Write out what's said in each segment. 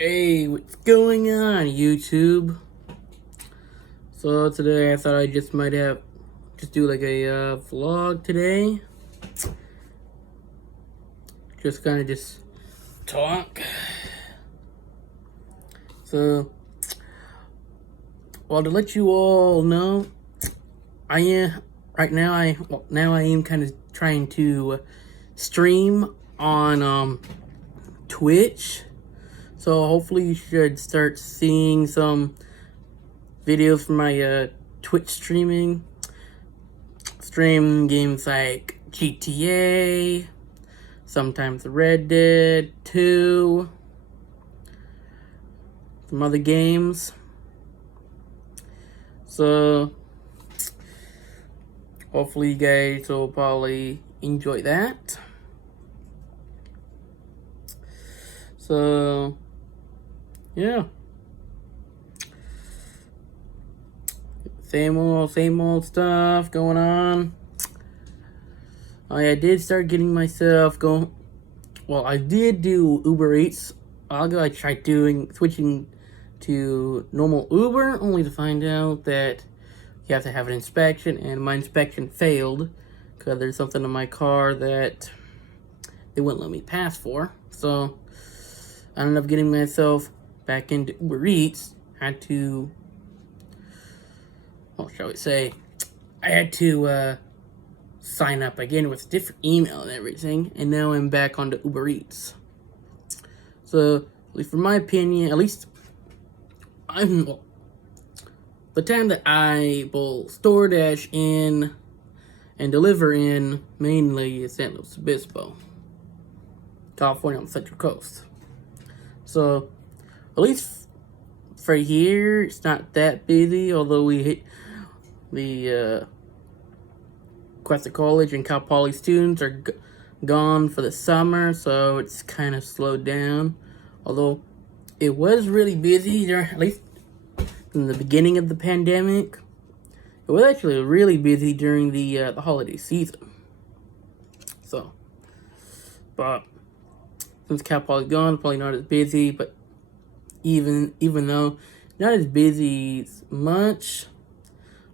Hey, what's going on, YouTube? So today I thought I just might have just do like a vlog today. Just kind of just talk. So, well, to let you all know, I am right now. I am kind of trying to stream on Twitch. So hopefully you should start seeing some videos from my Twitch streaming. Stream games like GTA, sometimes Red Dead 2, some other games. So hopefully you guys will probably enjoy that. So yeah. Same old stuff going on. I did start getting myself going. Well, I did do Uber Eats. I tried switching to normal Uber, only to find out that you have to have an inspection, and my inspection failed because there's something in my car that they wouldn't let me pass for. So I ended up getting myself back into Uber Eats. Had to, well, shall we say, I had to sign up again with a different email and everything, and now I'm back on the Uber Eats. So, at least from my opinion, at least the time that I will DoorDash in and deliver in mainly is San Luis Obispo, California on the Central Coast. So, at least for here, it's not that busy, although we hit the Cuesta College and Cal Poly students are gone for the summer, so it's kind of slowed down. Although it was really busy, at least in the beginning of the pandemic. It was actually really busy during the holiday season. So, but since Cal Poly's gone, probably not as busy. But even though not as busy as much,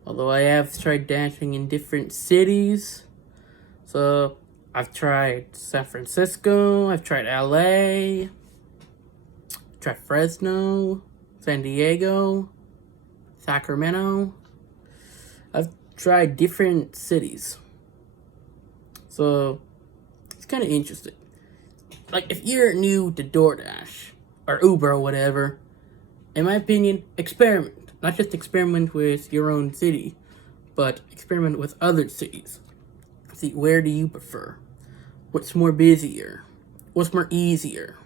although I have tried dashing in different cities. So I've tried San Francisco, I've tried LA, tried Fresno, San Diego, Sacramento. I've tried different cities. So it's kind of interesting. Like, if you're new to DoorDash or Uber or whatever, in my opinion, experiment. Not just experiment with your own city, but experiment with other cities. See, where do you prefer? What's more busier? What's more easier?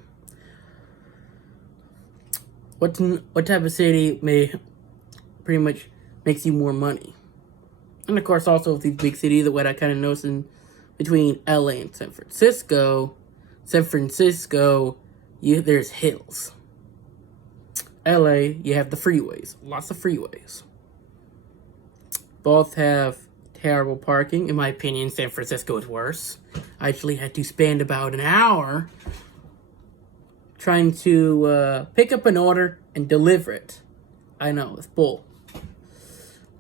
What type of city may pretty much makes you more money? And of course, also with these big cities, what I kind of noticed in between LA and San Francisco, there's hills. LA, you have the freeways, lots of freeways. Both have terrible parking. In my opinion, San Francisco is worse. I actually had to spend about an hour trying to pick up an order and deliver it. I know, it's bull.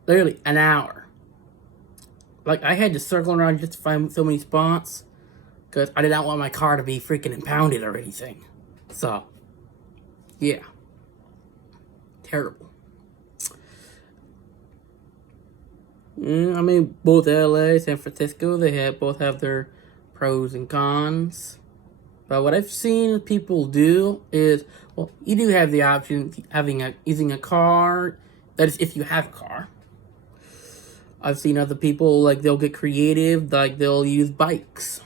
Literally an hour. Like, I had to circle around just to find so many spots because I did not want my car to be freaking impounded or anything. So, yeah. Terrible. I mean, both LA, San Francisco, both have their pros and cons. But what I've seen people do is, well, you do have the option of using a car. That is, if you have a car. I've seen other people, like, they'll get creative, like, they'll use bikes.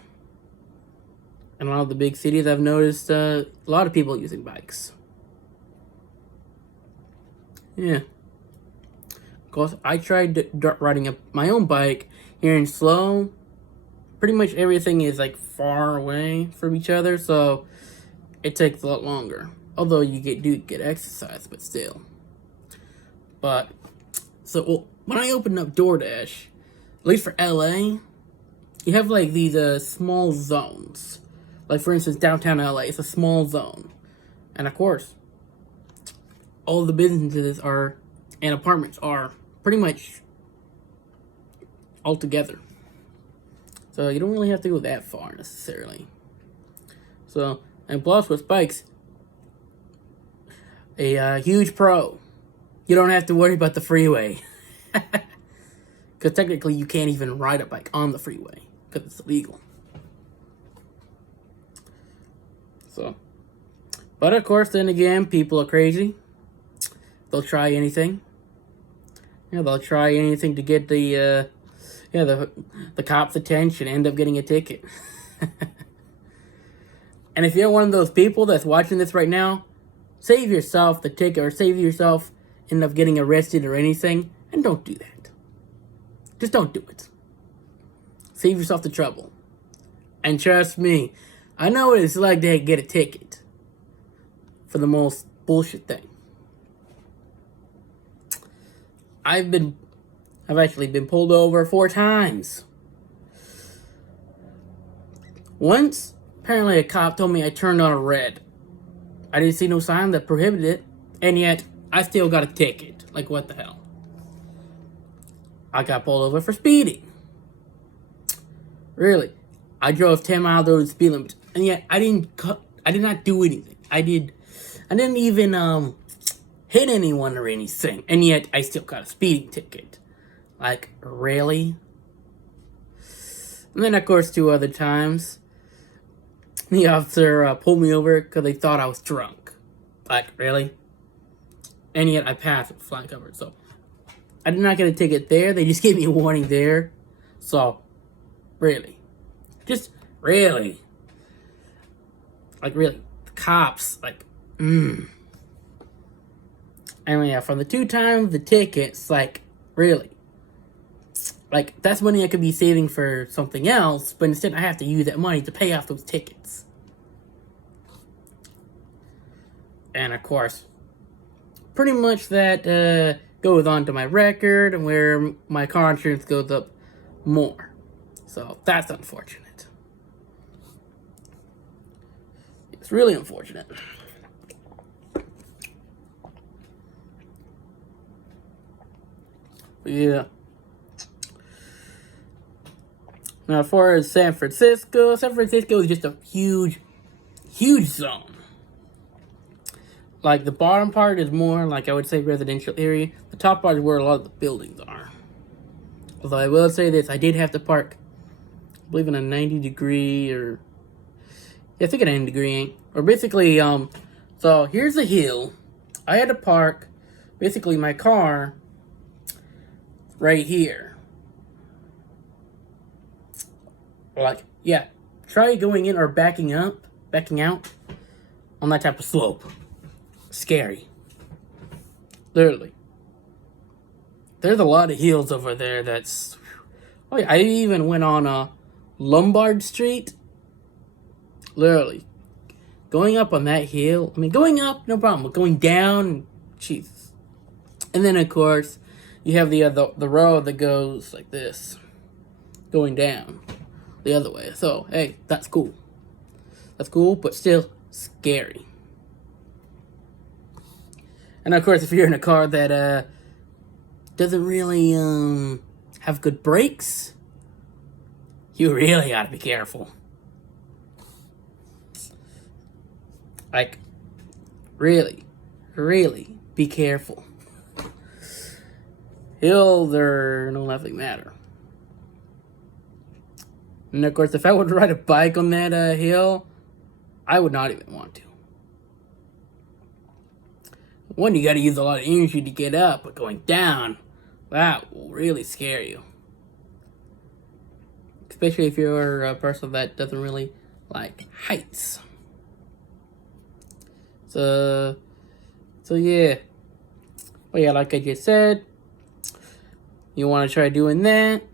In a lot of the big cities, I've noticed a lot of people using bikes. Yeah. Of course, I tried riding my own bike here in SLO. Pretty much everything is like far away from each other, so it takes a lot longer. Although you do get exercise, but still. But so when I opened up DoorDash, at least for LA, you have like these small zones. Like, for instance, downtown LA, it's a small zone. And of course, all the businesses are and apartments are pretty much all together. So you don't really have to go that far necessarily. So, and plus with bikes, a huge pro. You don't have to worry about the freeway. Because technically you can't even ride a bike on the freeway because it's illegal. So, but of course, then again, people are crazy. They'll try anything. Yeah, they'll try anything to get the cops' attention, end up getting a ticket. And if you're one of those people that's watching this right now, save yourself the ticket or save yourself end up getting arrested or anything, and don't do that. Just don't do it. Save yourself the trouble. And trust me, I know what it's like to get a ticket for the most bullshit thing. I've actually been pulled over 4 times. Once, apparently a cop told me I turned on a red. I didn't see no sign that prohibited it, and yet I still got a ticket. Like, what the hell? I got pulled over for speeding. Really. I drove 10 miles over the speed limit, and yet I did not do anything. I didn't even hit anyone or anything, and yet I still got a speeding ticket. Like, really? And then, of course, 2 other times, the officer pulled me over because they thought I was drunk. Like, really? And yet I passed with flying coverage, so I did not get a ticket there. They just gave me a warning there. So, really. Just, really. Like, really. The cops, like, I mean, yeah, from the 2 times, the tickets, like, really. Like, that's money I could be saving for something else, but instead I have to use that money to pay off those tickets. And, of course, pretty much that goes on to my record, where my car insurance goes up more. So, that's unfortunate. It's really unfortunate. But yeah. Now, as far as San Francisco is just a huge, huge zone. Like, the bottom part is more, like, I would say, residential area. The top part is where a lot of the buildings are. Although I will say this, I did have to park, I believe, in a 90-degree, or, yeah, I think a 90-degree, or basically, so here's the hill. I had to park, basically, my car right here. Like, yeah, try going in or backing out on that type of slope. Scary. Literally. There's a lot of hills over there that's... Oh yeah, I even went on Lombard Street. Literally. Going up on that hill, I mean, going up, no problem, but going down, Jesus. And then, of course, you have the road that goes like this. Going down the other way. So, hey, that's cool. That's cool, but still scary. And of course, if you're in a car that doesn't really have good brakes, you really gotta be careful. Like, really, really be careful. Hills are no laughing matter. And of course, if I were to ride a bike on that hill, I would not even want to. One, you gotta use a lot of energy to get up, but going down, that will really scare you. Especially if you're a person that doesn't really like heights. So yeah. But yeah, like I just said, you want to try doing that.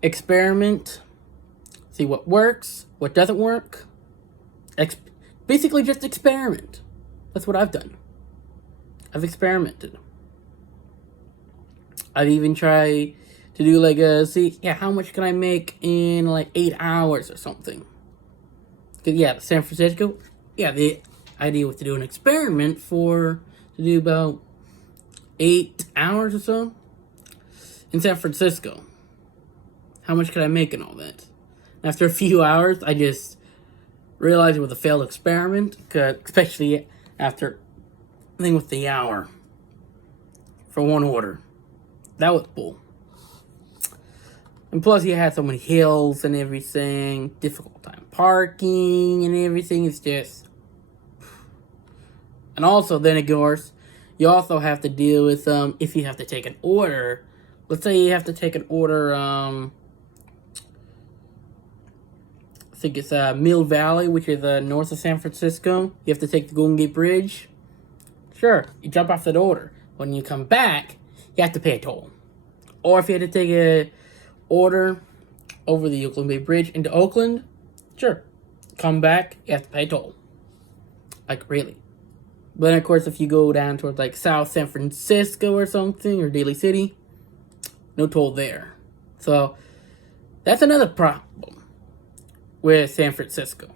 Experiment. See what works, what doesn't work. Basically just experiment. That's what I've done. I've experimented. I've even tried to do like how much can I make in like 8 hours or something. Cause yeah, San Francisco, yeah, the idea was to do an experiment for to do about 8 hours or so in San Francisco. How much could I make in all that? After a few hours, I just realized it was a failed experiment, especially after the thing with the hour for one order. That was bull. And plus, you had so many hills and everything, difficult time parking and everything. It's just. And also, then of course, you also have to deal with if you have to take an order. Let's say you have to take an order. I think it's Mill Valley, which is north of San Francisco. You have to take the Golden Gate Bridge. Sure, you jump off that order. When you come back, you have to pay a toll. Or if you had to take a order over the Golden Gate Bridge into Oakland, sure, come back, you have to pay a toll. Like, really. But then, of course, if you go down towards, like, South San Francisco or something, or Daly City, no toll there. So, that's another problem with San Francisco.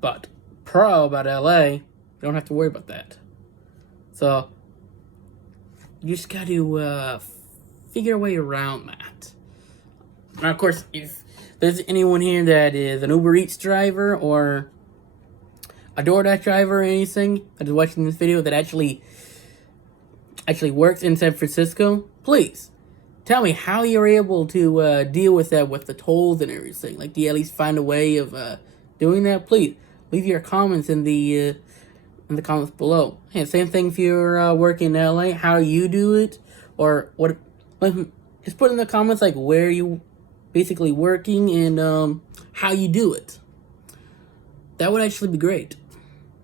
But pro about LA, you don't have to worry about that. So, you just got to figure a way around that. Now, of course, if there's anyone here that is an Uber Eats driver or a DoorDash driver or anything that is watching this video that actually works in San Francisco, please tell me how you're able to deal with that with the tolls and everything. Like, do you at least find a way of doing that? Please leave your comments in the comments below. And same thing if you're working in LA, how you do it, or what. Just put in the comments like where you basically working and how you do it. That would actually be great.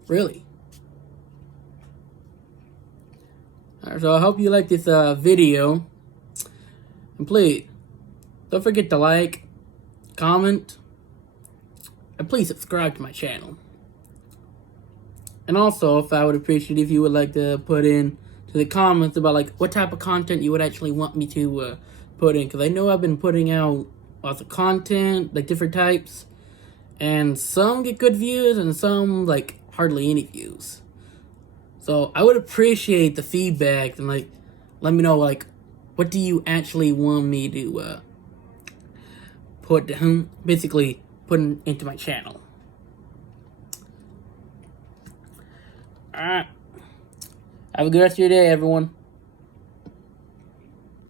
Really. Alright, so I hope you like this video. And please, don't forget to like, comment, and please subscribe to my channel. And also, if I would appreciate if you would like to put in to the comments about like what type of content you would actually want me to put in. Because I know I've been putting out lots of content, like different types. And some get good views and some like hardly any views. So I would appreciate the feedback and like let me know like what do you actually want me to basically put into my channel. Alright. Have a good rest of your day, everyone.